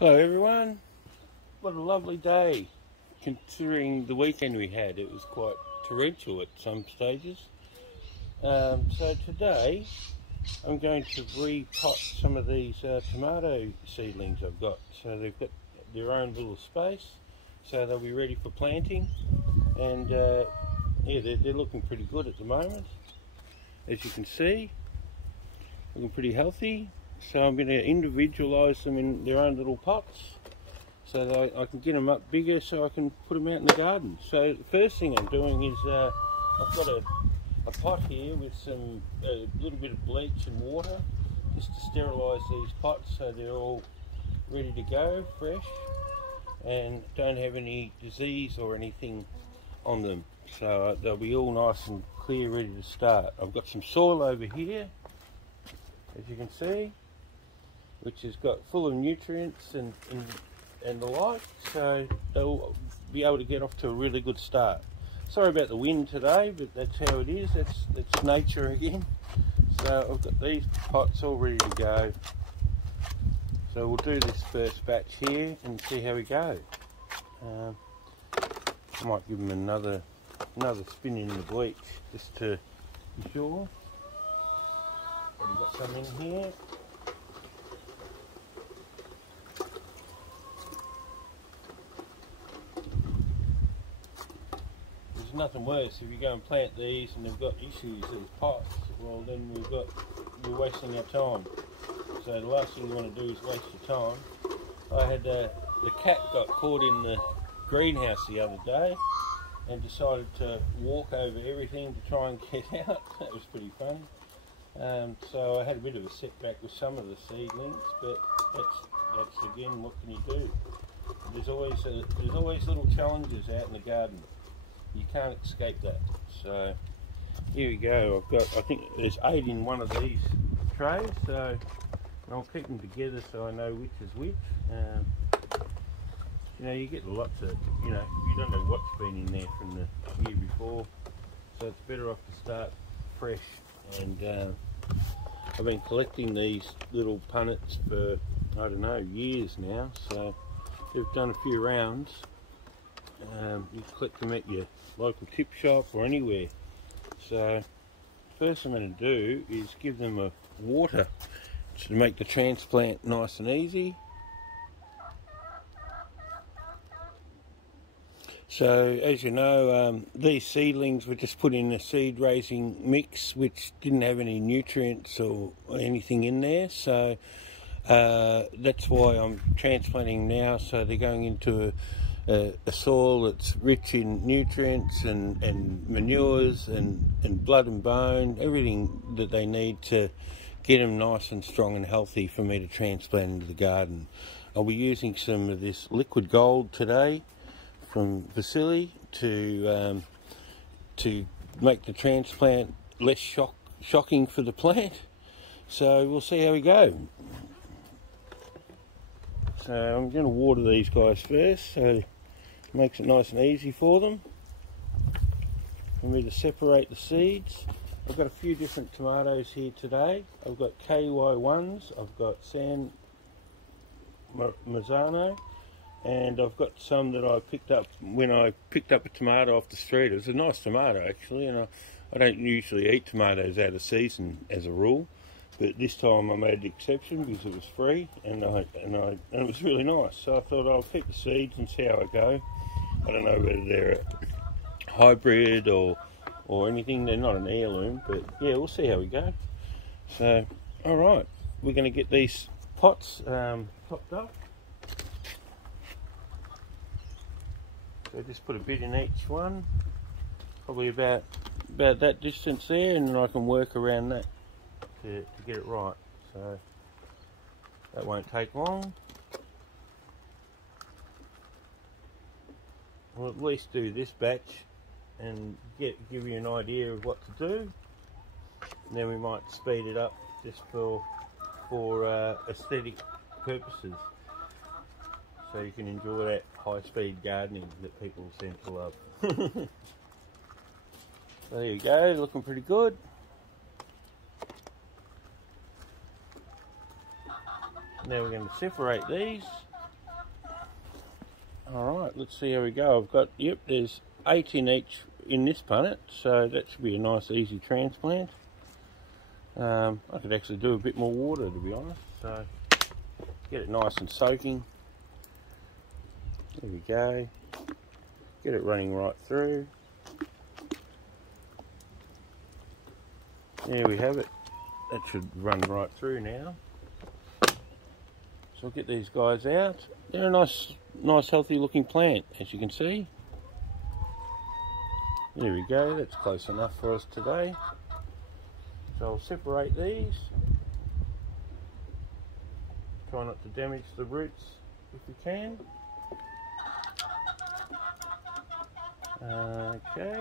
Hello everyone, what a lovely day considering the weekend we had. It was quite torrential at some stages. So today I'm going to repot some of these tomato seedlings I've got. So they've got their own little space, so they'll be ready for planting, and yeah, they're looking pretty good at the moment, as you can see, looking pretty healthy. So I'm going to individualise them in their own little pots so that I can get them up bigger so I can put them out in the garden. So the first thing I'm doing is I've got a pot here with some a little bit of bleach and water just to sterilise these pots so they're all ready to go, fresh, and don't have any disease or anything on them. So they'll be all nice and clear, ready to start. I've got some soil over here, as you can see, which has got full of nutrients and the like, so they'll be able to get off to a really good start. Sorry about the wind today, but that's how it is. That's nature again. So I've got these pots all ready to go. So we'll do this first batch here and see how we go. I might give them another spin in the bleach just to be sure. Already got some in here. Nothing worse if you go and plant these and they've got issues, these pots, well then we're wasting our time. So the last thing you want to do is waste your time. I had the cat got caught in the greenhouse the other day and decided to walk over everything to try and get out. That was pretty funny. So I had a bit of a setback with some of the seedlings, but that's again, what can you do? There's always little challenges out in the garden. You can't escape that. So here we go. I think there's 8 in one of these trays, so I'll keep them together so I know which is which. You know, you get lots of, you don't know what's been in there from the year before, so it's better off to start fresh. And I've been collecting these little punnets for, I don't know, years now, so they've done a few rounds. You collect them at your local tip shop or anywhere. So first I'm going to do is give them a water to make the transplant nice and easy. So as you know, these seedlings were just put in a seed raising mix which didn't have any nutrients or anything in there, so that's why I'm transplanting now. So they're going into a soil that's rich in nutrients and manures and blood and bone, everything that they need to get them nice and strong and healthy for me to transplant into the garden. I'll be using some of this liquid gold today from Vasily to make the transplant less shocking for the plant. So we'll see how we go. So I'm going to water these guys first, so it makes it nice and easy for them. For me to separate the seeds. I've got a few different tomatoes here today. I've got KY1s, I've got San Marzano, and I've got some that I picked up when I picked up a tomato off the street. It was a nice tomato actually, and I don't usually eat tomatoes out of season as a rule. But this time I made the exception because it was free and it was really nice. So I thought I'll keep the seeds and see how I go. I don't know whether they're a hybrid or anything. They're not an heirloom, but yeah, we'll see how we go. So, all right, we're going to get these pots topped up. So just put a bit in each one, probably about that distance there, and then I can work around that to get it right. So that won't take long. We'll at least do this batch and give you an idea of what to do, and then we might speed it up just for aesthetic purposes, so you can enjoy that high-speed gardening that people seem to love. So there you go, looking pretty good. Now we're going to separate these Alright, let's see how we go. I've got, yep, there's 8 in each in this punnet, so that should be a nice easy transplant. I could actually do a bit more water, to be honest, so get it nice and soaking. There we go. Get it running right through. There we have it. That should run right through now. So I'll get these guys out. They're a nice healthy looking plant, as you can see. There we go, that's close enough for us today. So I'll separate these. Try not to damage the roots if we can. Okay,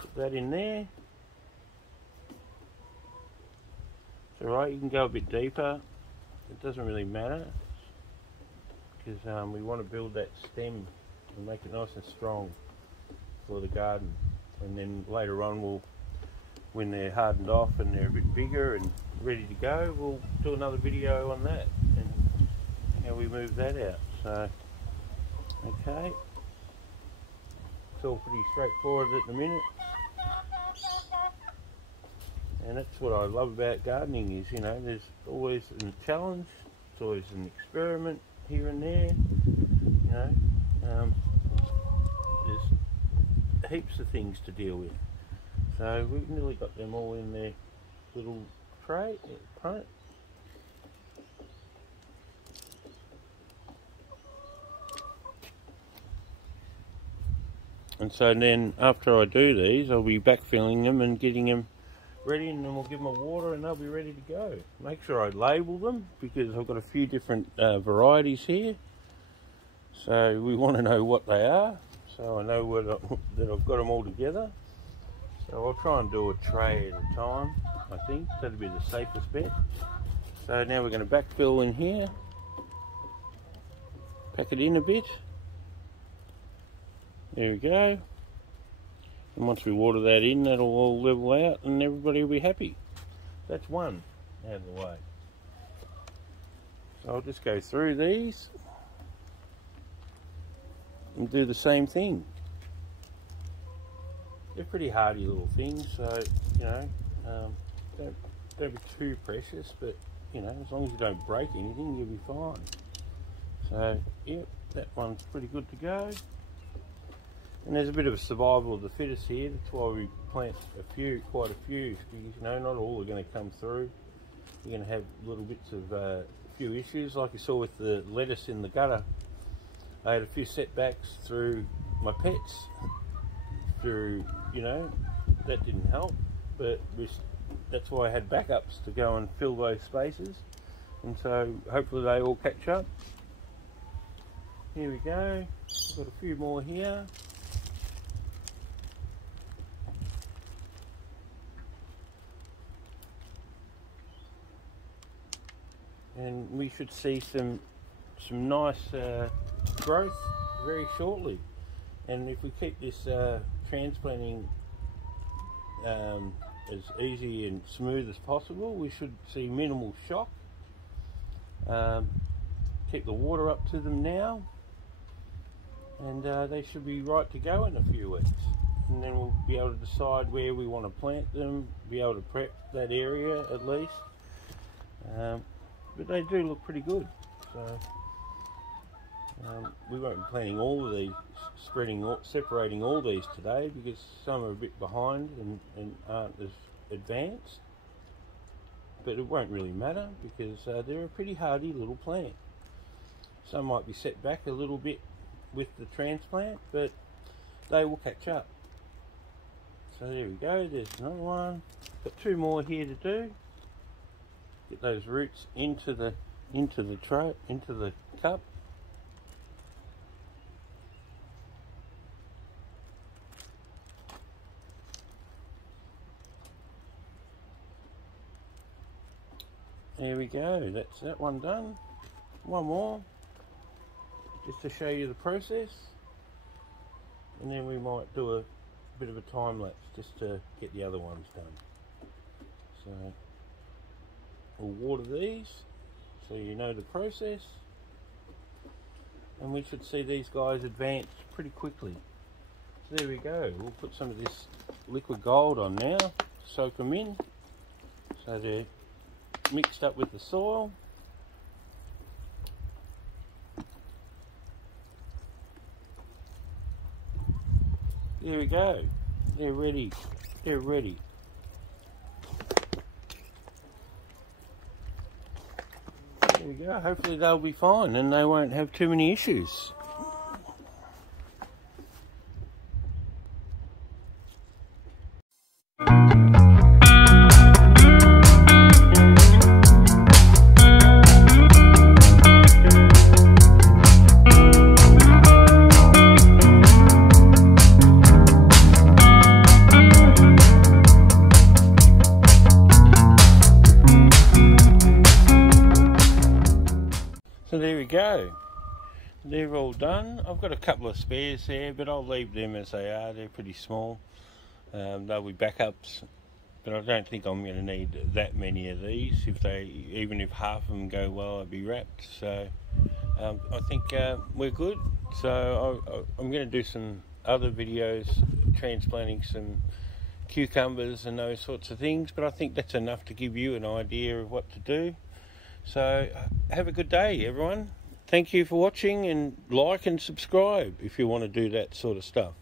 put that in there. It's alright, you can go a bit deeper. It doesn't really matter, because we want to build that stem and make it nice and strong for the garden. And then later on, when they're hardened off and they're a bit bigger and ready to go, we'll do another video on that and how we move that out. So, okay, it's all pretty straightforward at the minute. And that's what I love about gardening is, you know, there's always a challenge, it's always an experiment here and there, you know. There's heaps of things to deal with. So we've nearly got them all in their little tray, punnet. And so then after I do these, I'll be backfilling them and getting them ready, and then we'll give them a water and they'll be ready to go. Make sure I label them because I've got a few different varieties here, so we want to know what they are, so I know that I've got them all together. So I'll try and do a tray at a time. I think that'll be the safest bet. So now we're going to backfill in here, pack it in a bit. There we go. And once we water that in, that'll all level out and everybody will be happy. That's one out of the way. So I'll just go through these and do the same thing. They're pretty hardy little things, so, you know, don't be too precious, but, you know, as long as you don't break anything, you'll be fine. So, yep, that one's pretty good to go. And there's a bit of a survival of the fittest here. That's why we plant quite a few, because, you know, not all are going to come through. You're going to have little bits of a few issues, like you saw with the lettuce in the gutter. I had a few setbacks through my pets, through, you know, that didn't help, but that's why I had backups to go and fill those spaces, and so hopefully they all catch up. Here we go, I've got a few more here. And we should see some nice growth very shortly. And if we keep this transplanting as easy and smooth as possible, we should see minimal shock. Keep the water up to them now, and they should be right to go in a few weeks. And then we'll be able to decide where we want to plant them, be able to prep that area at least. But they do look pretty good. So we won't be planting all of these, separating all these today, because some are a bit behind and aren't as advanced. But it won't really matter, because they're a pretty hardy little plant. Some might be set back a little bit with the transplant, but they will catch up. So there we go, there's another one. Got two more here to do. Get those roots into the tray, into the cup. There we go, that's that one done. One more, just to show you the process, and then we might do a bit of a time lapse just to get the other ones done. So we'll water these so you know the process, and we should see these guys advance pretty quickly. So there we go. We'll put some of this liquid gold on now, soak them in so they're mixed up with the soil. There we go. They're ready. They're ready. There we go. Hopefully they'll be fine and they won't have too many issues. So there we go, they're all done. I've got a couple of spares there, but I'll leave them as they are. They're pretty small. They'll be backups, but I don't think I'm going to need that many of these. Even if half of them go well, I'll be wrapped. So I think we're good. So I'm going to do some other videos transplanting some cucumbers and those sorts of things, but I think that's enough to give you an idea of what to do. So have a good day, everyone. Thank you for watching, and like and subscribe if you want to do that sort of stuff.